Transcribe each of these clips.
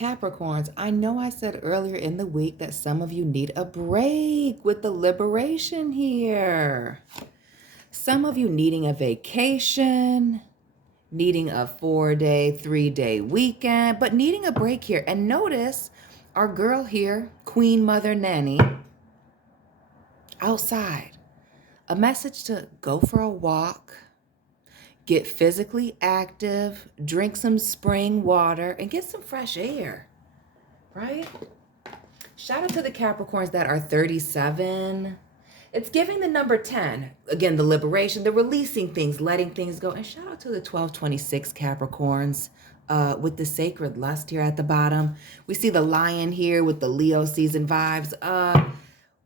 Capricorns, I know I said earlier in the week that some of you need a break with the liberation here. Some of you needing a vacation, needing a 4-day, 3-day weekend, but needing a break here. And notice our girl here, Queen Mother Nanny, outside. A message to go for a walk, get physically active, drink some spring water, and get some fresh air, right? Shout out to the Capricorns that are 37. It's giving the number 10. Again, the liberation, the releasing things, letting things go. And shout out to the 1226 Capricorns with the sacred lust here at the bottom. We see the lion here with the Leo season vibes.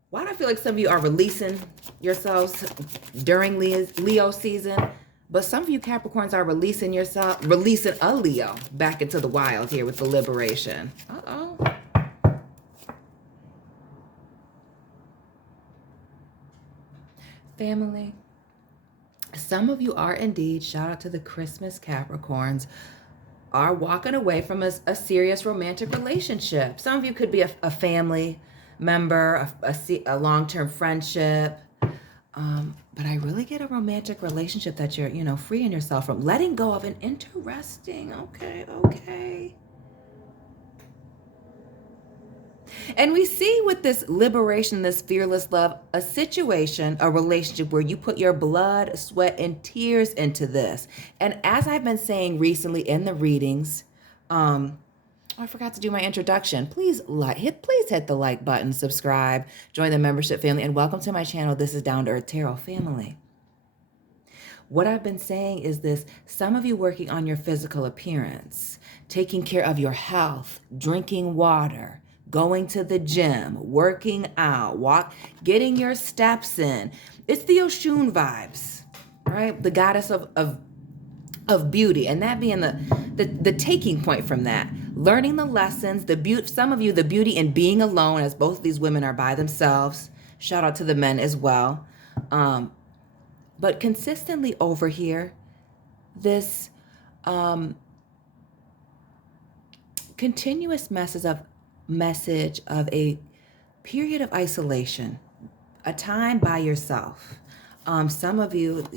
Why do I feel like some of you are releasing yourselves during Leo season? But some of you Capricorns are releasing a Leo back into the wild here with the liberation. Uh-oh. Family, some of you are indeed, shout out to the Christmas Capricorns, are walking away from a serious romantic relationship. Some of you could be a family member, a long-term friendship. But I really get a romantic relationship that you're, freeing yourself from. Letting go of an interesting, okay. And we see with this liberation, this fearless love, a situation, a relationship where you put your blood, sweat, and tears into this. And as I've been saying recently in the readings, I forgot to do my introduction. Please hit the like button, subscribe, join the membership family, and welcome to my channel. This is Down2Earth Tarot Family. What I've been saying is this: some of you working on your physical appearance, taking care of your health, drinking water, going to the gym, working out, getting your steps in. It's the Oshun vibes, right? The goddess of beauty, and that being the taking point from that, learning the lessons, some of you, the beauty in being alone, as both of these women are by themselves. Shout out to the men as well. But consistently over here, this continuous message of a period of isolation, a time by yourself. Some of you,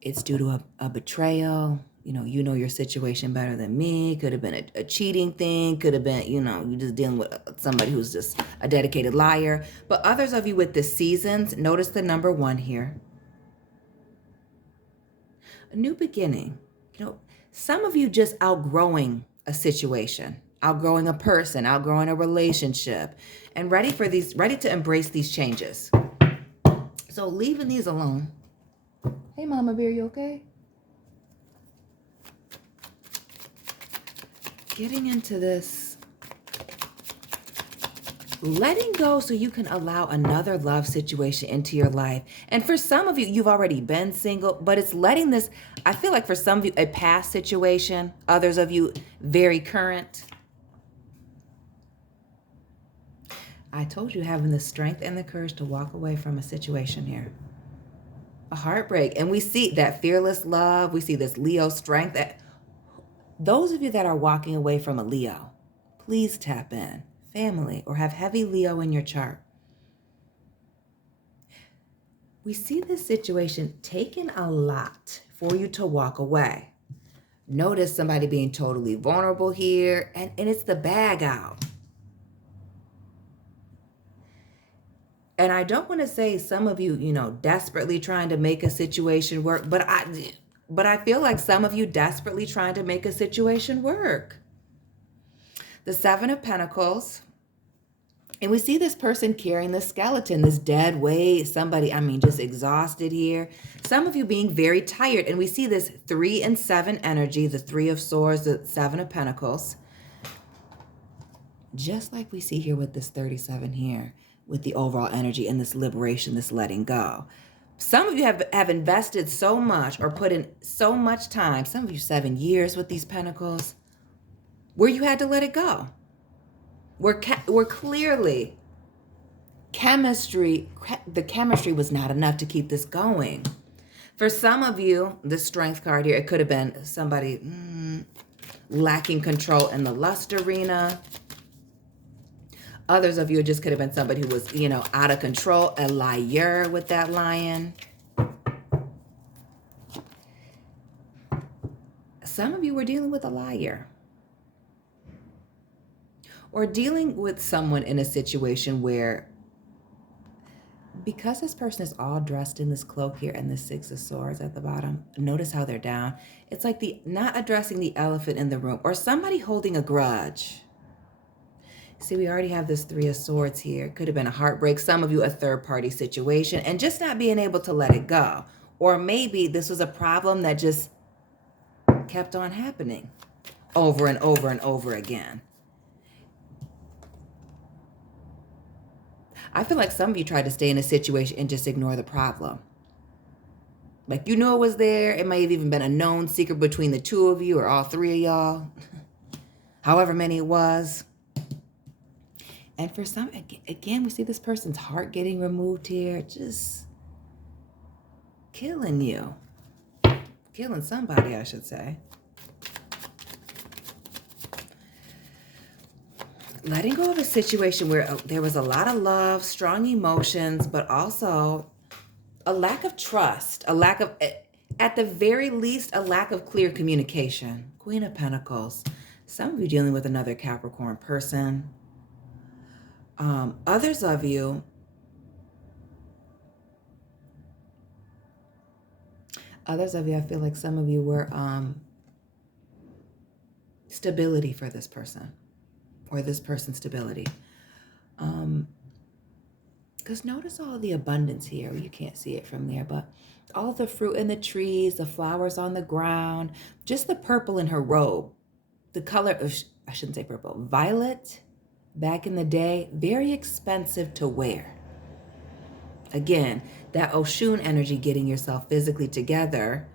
it's due to a betrayal. You know your situation better than me. Could have been a cheating thing. Could have been, you're just dealing with somebody who's just a dedicated liar. But others of you with the seasons, notice the number 1 here. A new beginning. Some of you just outgrowing a situation, outgrowing a person, outgrowing a relationship, and ready to embrace these changes. So leaving these alone. Hey, Mama Bear, you okay? Getting into this, letting go so you can allow another love situation into your life. And for some of you, you've already been single, but it's letting this, I feel like for some of you, a past situation, others of you, very current. I told you, having the strength and the courage to walk away from a situation here. A heartbreak. And we see that fearless love. We see this Leo strength. Those of you that are walking away from a Leo, please tap in, family, or have heavy Leo in your chart. We see this situation taking a lot for you to walk away. Notice somebody being totally vulnerable here, and it's the bag out. And I don't want to say some of you, desperately trying to make a situation work, but I feel like some of you desperately trying to make a situation work. The 7 of Pentacles. And we see this person carrying the skeleton, this dead weight, somebody, just exhausted here. Some of you being very tired. And we see this 3 and 7 energy, the 3 of Swords, the 7 of Pentacles. Just like we see here with this 37 here, with the overall energy and this liberation, this letting go. Some of you have invested so much or put in so much time, some of you 7 years with these pentacles, where you had to let it go. Where clearly the chemistry was not enough to keep this going. For some of you, the strength card here, it could have been somebody lacking control in the lust arena. Others of you, it just could have been somebody who was, out of control, a liar with that lion. Some of you were dealing with a liar. Or dealing with someone in a situation where, because this person is all dressed in this cloak here and the Six of Swords at the bottom, notice how they're down. It's like not addressing the elephant in the room, or somebody holding a grudge. See, we already have this Three of Swords here. Could have been a heartbreak. Some of you, a third-party situation, and just not being able to let it go. Or maybe this was a problem that just kept on happening over and over and over again. I feel like some of you tried to stay in a situation and just ignore the problem. Like, it was there. It might have even been a known secret between the two of you or all three of y'all. However many it was. And for some, again, we see this person's heart getting removed here. Just killing you. Killing somebody, I should say. Letting go of a situation where there was a lot of love, strong emotions, but also a lack of trust, a lack of, at the very least, a lack of clear communication. Queen of Pentacles. Some of you dealing with another Capricorn person. Others of you, I feel like some of you were stability for this person, or this person's stability. Because notice all the abundance here. You can't see it from there, but all the fruit in the trees, the flowers on the ground, just the purple in her robe, the color of, I shouldn't say purple, violet. Back in the day, very expensive to wear. Again, that Oshun energy, getting yourself physically together.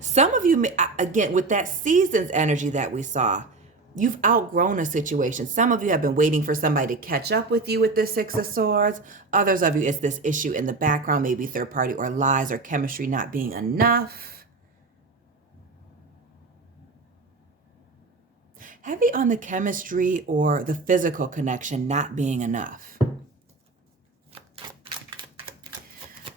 Some of you, again, with that seasons energy that we saw, you've outgrown a situation. Some of you have been waiting for somebody to catch up with you with this Six of Swords. Others of you, it's this issue in the background, maybe third party or lies or chemistry not being enough. Heavy on the chemistry or the physical connection not being enough.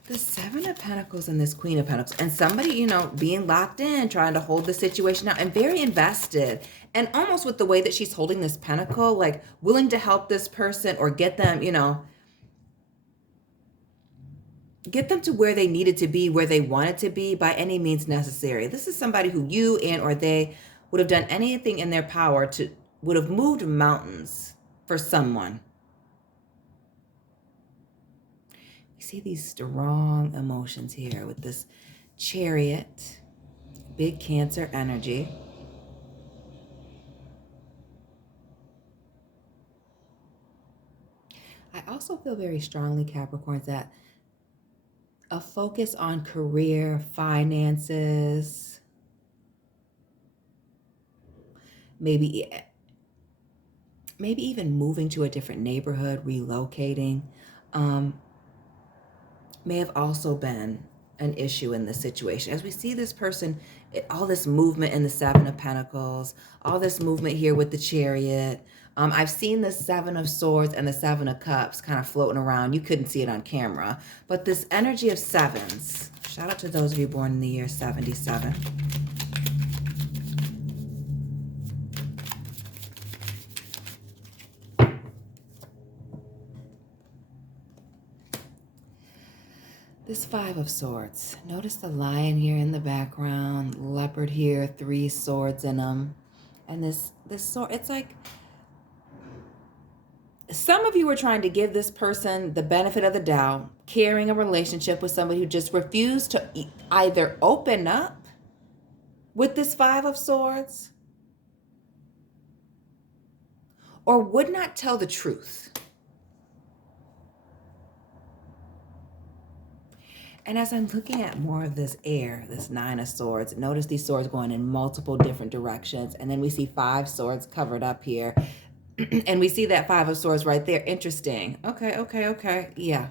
The Seven of Pentacles and this Queen of Pentacles. And somebody, being locked in, trying to hold the situation out and very invested. And almost with the way that she's holding this pentacle, like willing to help this person or get them, get them to where they needed to be, where they wanted to be by any means necessary. This is somebody who you and or they would have done anything in their power to, would have moved mountains for someone. We see these strong emotions here with this Chariot, big Cancer energy. I also feel very strongly, Capricorns, that a focus on career, finances, maybe even moving to a different neighborhood, relocating, may have also been an issue in this situation. As we see this person, all this movement in the Seven of Pentacles, all this movement here with the Chariot. I've seen the Seven of Swords and the Seven of Cups kind of floating around. You couldn't see it on camera, but this energy of sevens. Shout out to those of you born in the year 77. This Five of Swords. Notice the lion here in the background, leopard here, three swords in them. And this sword, it's like some of you were trying to give this person the benefit of the doubt, carrying a relationship with somebody who just refused to either open up with this Five of Swords or would not tell the truth. And as I'm looking at more of this air, this Nine of Swords, notice these swords going in multiple different directions. And then we see five swords covered up here. And we see that Five of Swords right there. Interesting. Okay. Yeah.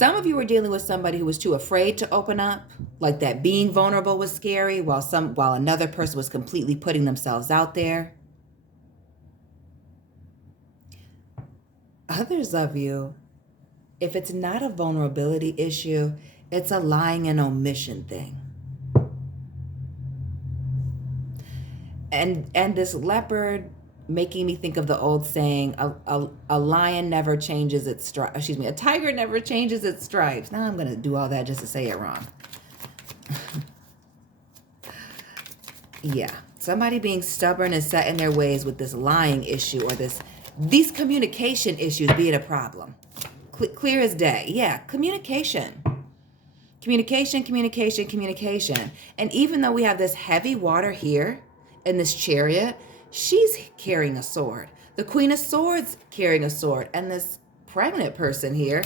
Some of you were dealing with somebody who was too afraid to open up, like that being vulnerable was scary, while another person was completely putting themselves out there. Others of you, if it's not a vulnerability issue, it's a lying and omission thing. And this leopard making me think of the old saying, a lion never changes its stripes. Excuse me, a tiger never changes its stripes. Now I'm going to do all that just to say it wrong. Yeah, somebody being stubborn and set in their ways with this lying issue or these communication issues being a problem. Clear as day. Yeah, communication. Communication. And even though we have this heavy water here in this chariot, she's carrying a sword. The Queen of Swords carrying a sword. And this pregnant person here,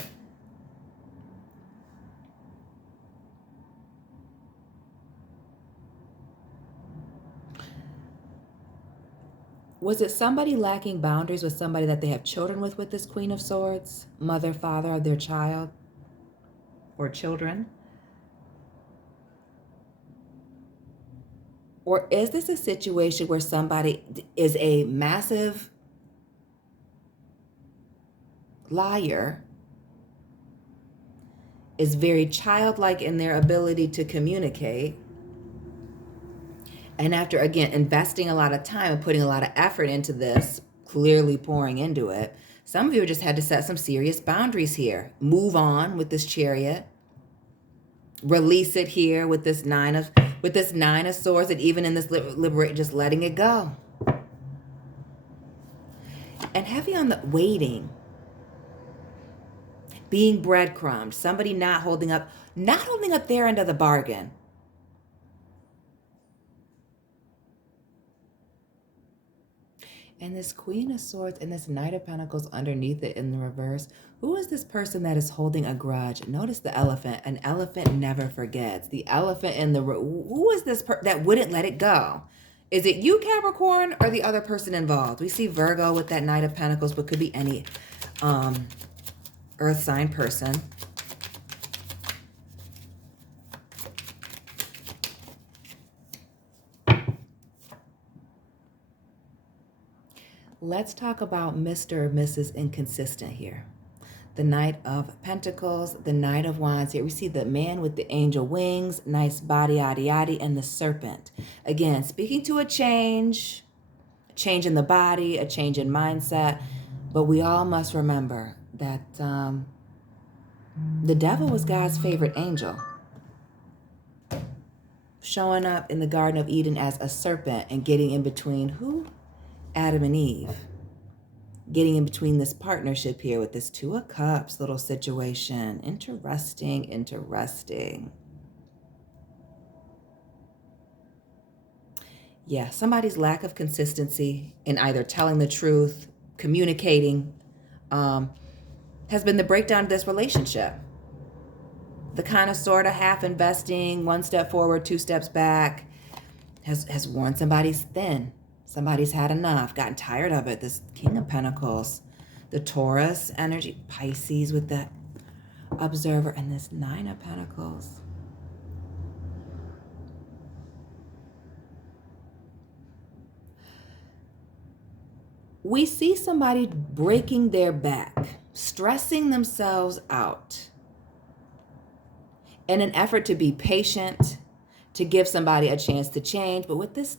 was it somebody lacking boundaries with somebody that they have children with this Queen of Swords? Mother, father of their child or children? Or is this a situation where somebody is a massive liar, is very childlike in their ability to communicate, and after, again, investing a lot of time and putting a lot of effort into this, clearly pouring into it, some of you just had to set some serious boundaries here. Move on with this chariot. Release it here with this nine of swords, and even in this liberate, just letting it go. And heavy on the waiting, being breadcrumbed, somebody not holding up their end of the bargain. And this Queen of Swords and this Knight of Pentacles underneath it in the reverse. Who is this person that is holding a grudge? Notice the elephant. An elephant never forgets. The elephant in the room. Who is this that wouldn't let it go? Is it you, Capricorn, or the other person involved? We see Virgo with that Knight of Pentacles, but could be any earth sign person. Let's talk about Mr. or Mrs. Inconsistent here. The Knight of Pentacles, the Knight of Wands. Here we see the man with the angel wings, nice body, yaddy, yaddy, and the serpent. Again, speaking to a change in the body, a change in mindset. But we all must remember that the devil was God's favorite angel, showing up in the Garden of Eden as a serpent and getting in between who? Adam and Eve. Getting in between this partnership here with this Two of Cups little situation. Interesting. Yeah, somebody's lack of consistency in either telling the truth, communicating, has been the breakdown of this relationship. The kind of sort of half investing, one step forward, two steps back, has worn somebody's thin. Somebody's had enough, gotten tired of it. This King of Pentacles, the Taurus energy, Pisces with the Observer, and this Nine of Pentacles. We see somebody breaking their back, stressing themselves out in an effort to be patient, to give somebody a chance to change. But with this,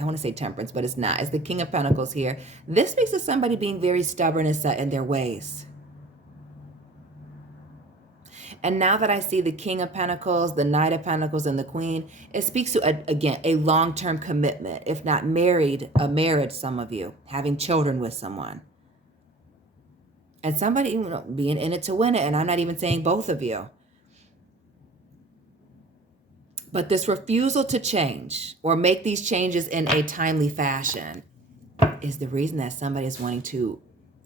I want to say temperance, but it's not. It's the King of Pentacles here. This speaks of somebody being very stubborn and set in their ways. And now that I see the King of Pentacles, the Knight of Pentacles, and the Queen, it speaks to, again, a long-term commitment. If not married, a marriage, some of you, having children with someone. And somebody, being in it to win it, and I'm not even saying both of you. But this refusal to change or make these changes in a timely fashion is the reason that somebody is wanting to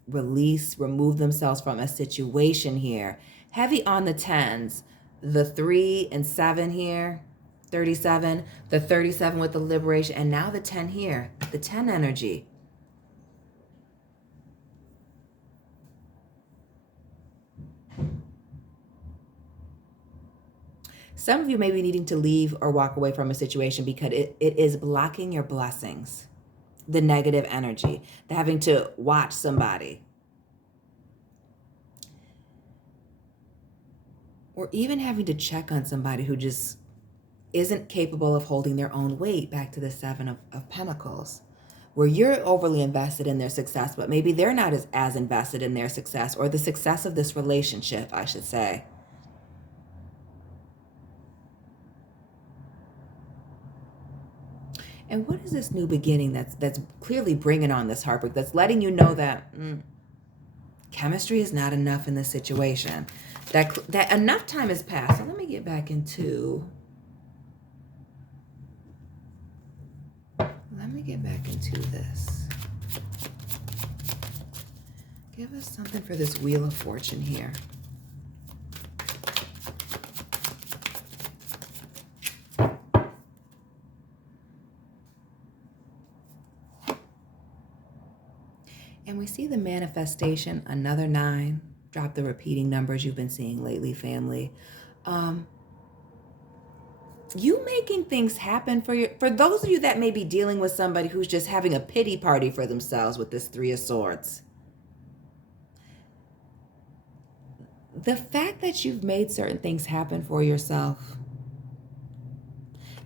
remove themselves from a situation here. Heavy on the 10s, the 3 and 7 here, 37, the 37 with the liberation, and now the 10 here, the 10 energy. Some of you may be needing to leave or walk away from a situation because it is blocking your blessings. The negative energy, the having to watch somebody. Or even having to check on somebody who just isn't capable of holding their own weight, back to the Seven of Pentacles, where you're overly invested in their success, but maybe they're not as invested in their success, or the success of this relationship, I should say. And what is this new beginning that's clearly bringing on this heartbreak, that's letting you know that chemistry is not enough in this situation, that enough time has passed. So let me get back into... this. Give us something for this Wheel of Fortune here. And we see the manifestation, another 9. Drop the repeating numbers you've been seeing lately, family. You making things happen for those of you that may be dealing with somebody who's just having a pity party for themselves with this 3 of Swords. The fact that you've made certain things happen for yourself,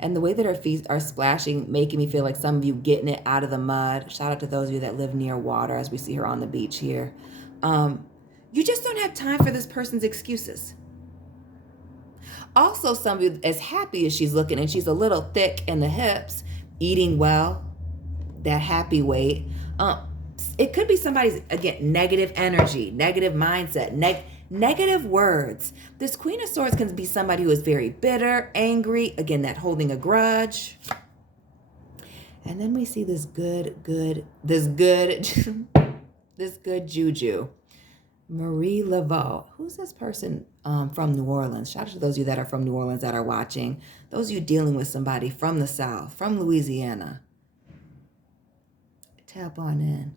and the way that our feet are splashing, making me feel like some of you getting it out of the mud. Shout out to those of you that live near water, as we see her on the beach here. You just don't have time for this person's excuses. Also, some of you, as happy as she's looking, and she's a little thick in the hips, eating well, that happy weight. It could be somebody's, again, negative energy, negative mindset, negative words. This Queen of Swords can be somebody who is very bitter, angry, again, that holding a grudge. And then we see this good juju. Marie Laveau. Who's this person from New Orleans? Shout out to those of you that are from New Orleans that are watching. Those of you dealing with somebody from the South, from Louisiana. Tap on in.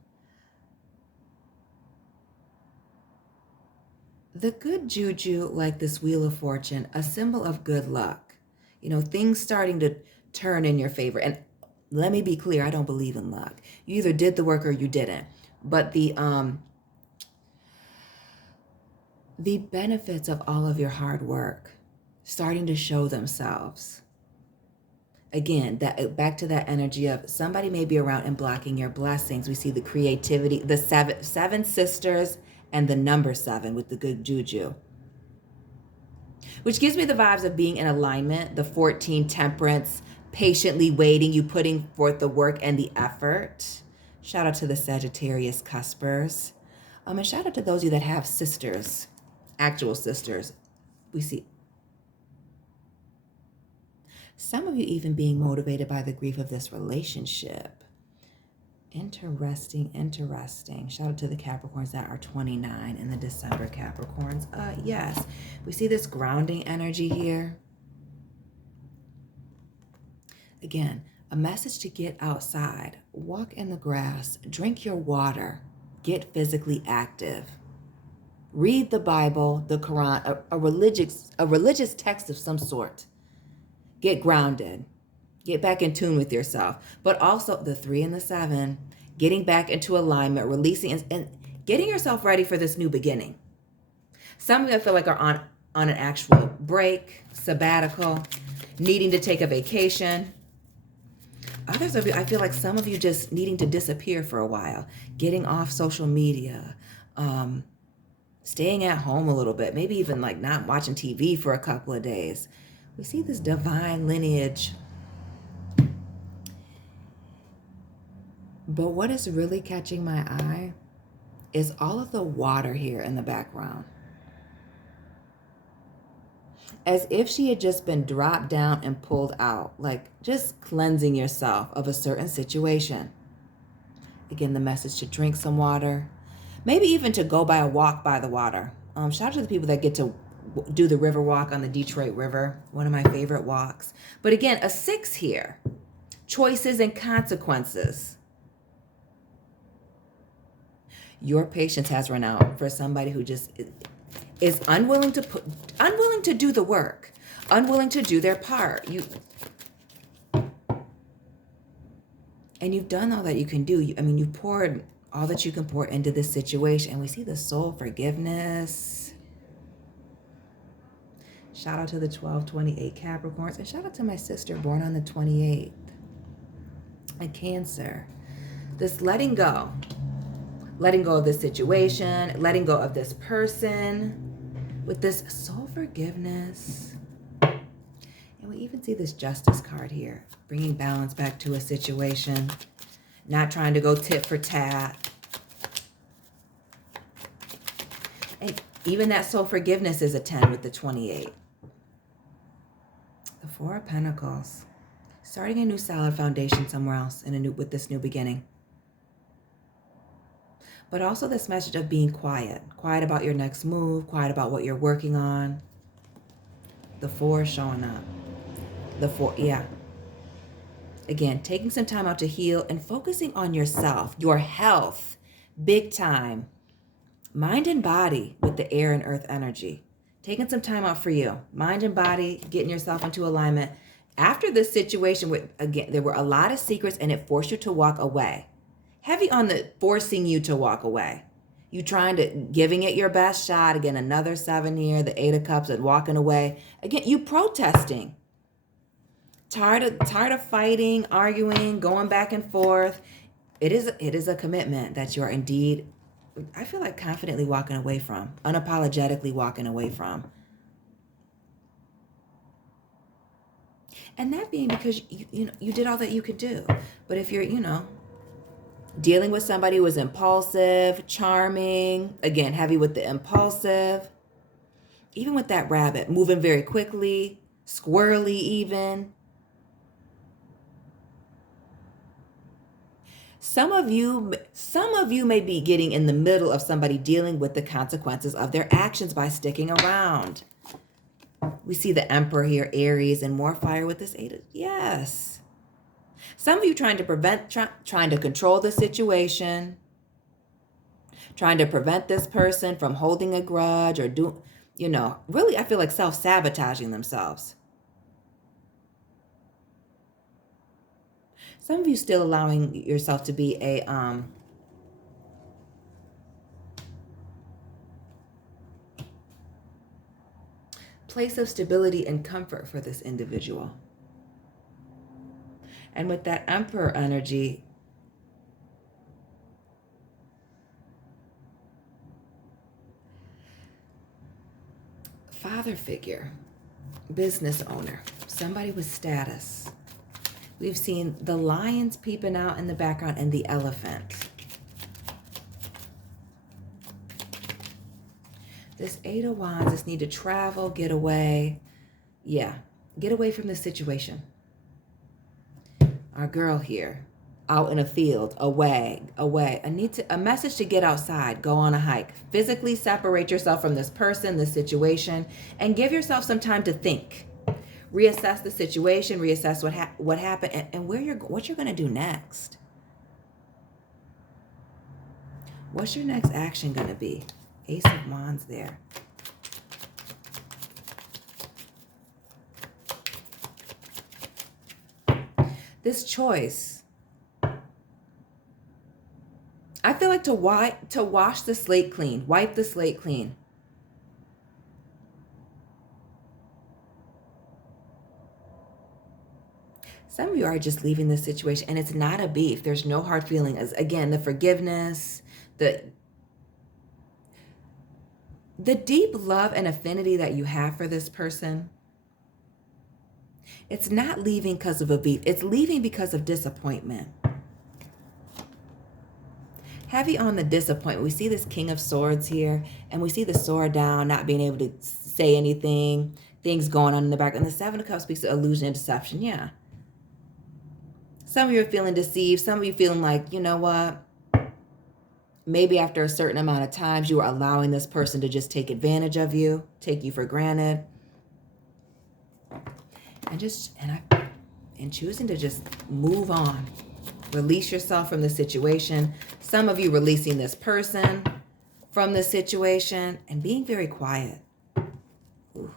The good juju, like this Wheel of Fortune, a symbol of good luck. You know, things starting to turn in your favor. And let me be clear, I don't believe in luck. You either did the work or you didn't. But the benefits of all of your hard work starting to show themselves. Again, that back to that energy of somebody may be around and blocking your blessings. We see the creativity, the seven sisters, and the number 7 with the good juju, which gives me the vibes of being in alignment. The 14, temperance, patiently waiting, you putting forth the work and the effort. Shout out to the Sagittarius cuspers. And shout out to those of you that have sisters, actual sisters. We see some of you even being motivated by the grief of this relationship. Interesting. Shout out to the Capricorns that are 29 in the December Capricorns. Yes, we see this grounding energy here. Again, a message to get outside, walk in the grass, drink your water, get physically active. Read the Bible, the Quran, a religious text of some sort. Get grounded. Get back in tune with yourself. But also the 3 and the 7, getting back into alignment, releasing and getting yourself ready for this new beginning. Some of you I feel like are on an actual break, sabbatical, needing to take a vacation. Others of you, I feel like some of you just needing to disappear for a while, getting off social media, staying at home a little bit, maybe even like not watching TV for a couple of days. We see this divine lineage. But what is really catching my eye is all of the water here in the background. As if she had just been dropped down and pulled out, like just cleansing yourself of a certain situation. Again, the message to drink some water, maybe even to go by a walk by the water. Shout out to the people that get to do the river walk on the Detroit River, one of my favorite walks. But again, a 6 here, choices and consequences. Your patience has run out for somebody who just is unwilling to do the work, unwilling to do their part. And you've done all that you can do. You've poured all that you can pour into this situation. And we see the soul forgiveness. Shout out to the 1228 Capricorns. And shout out to my sister born on the 28th. A Cancer. This letting go. Letting go of this situation. Letting go of this person. With this soul forgiveness. And we even see this Justice card here. Bringing balance back to a situation. Not trying to go tit for tat. And even that soul forgiveness is a 10 with the 28. The Four of Pentacles. Starting a new solid foundation somewhere else with this new beginning. But also this message of being quiet. Quiet about your next move. Quiet about what you're working on. The Four showing up. The Four, yeah. Again, taking some time out to heal and focusing on yourself, your health, big time. Mind and body with the air and earth energy. Taking some time out for you. Mind and body, getting yourself into alignment. After this situation, again, there were a lot of secrets and it forced you to walk away. Heavy on the forcing you to walk away. You giving it your best shot. Again, another 7 here, the 8 of Cups and walking away. Again, you protesting. Tired of fighting, arguing, going back and forth. It is a commitment that you are indeed, I feel like, confidently walking away from, unapologetically walking away from. And that being because you did all that you could do. But if you're, dealing with somebody who is impulsive, charming, again, heavy with the impulsive, even with that rabbit, moving very quickly, squirrely even. Some of you may be getting in the middle of somebody dealing with the consequences of their actions by sticking around. We see the Emperor here, Aries, and more fire with this 8. Yes. Some of you trying to control the situation, trying to prevent this person from holding a grudge or really, I feel like self-sabotaging themselves. Some of you still allowing yourself to be a place of stability and comfort for this individual. And with that Emperor energy, father figure, business owner, somebody with status. We've seen the lions peeping out in the background and the elephant. This 8 of Wands, this need to travel, get away. Yeah, get away from this situation. Our girl here, out in a field, away. A message to get outside, go on a hike. Physically separate yourself from this person, this situation, and give yourself some time to think. Reassess the situation, reassess what happened, and what you're going to do next. What's your next action going to be? Ace of Wands there. This choice. I feel like to wash the slate clean, wipe the slate clean. Some of you are just leaving this situation and it's not a beef. There's no hard feeling. As again, the forgiveness, the deep love and affinity that you have for this person. It's not leaving because of a beef. It's leaving because of disappointment. Heavy on the disappointment. We see this King of Swords here, and we see the sword down, not being able to say anything, things going on in the back. And the 7 of Cups speaks of illusion and deception. Yeah. Some of you are feeling deceived. Some of you feeling like, you know what? Maybe after a certain amount of times, you are allowing this person to just take advantage of you, take you for granted. And choosing to just move on. Release yourself from the situation. Some of you releasing this person from the situation and being very quiet. Ooh.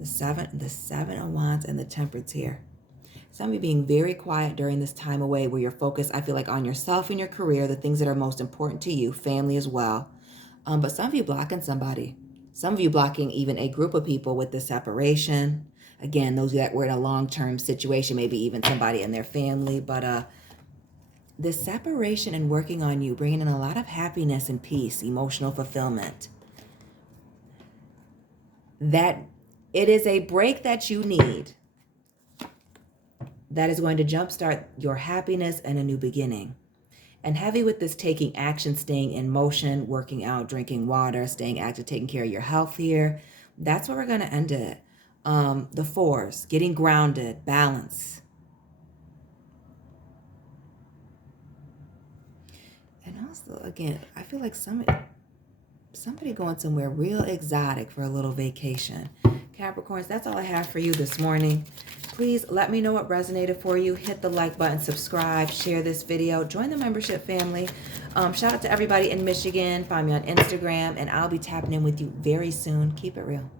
The seven of wands and the temperance here. Some of you being very quiet during this time away where you're focused, I feel like, on yourself and your career, the things that are most important to you, family as well. But some of you blocking somebody. Some of you blocking even a group of people with the separation. Again, those that were in a long-term situation, maybe even somebody in their family. But this separation and working on you, bringing in a lot of happiness and peace, emotional fulfillment. That it is a break that you need that is going to jumpstart your happiness and a new beginning. And heavy with this taking action, staying in motion, working out, drinking water, staying active, taking care of your health here. That's where we're going to end it. The fours, getting grounded, balance. And also, again, I feel like somebody going somewhere real exotic for a little vacation. Capricorns, that's all I have for you this morning. Please let me know what resonated for you. Hit the like button, subscribe, share this video, join the membership family. Shout out to everybody in Michigan. Find me on Instagram, and I'll be tapping in with you very soon. Keep it real.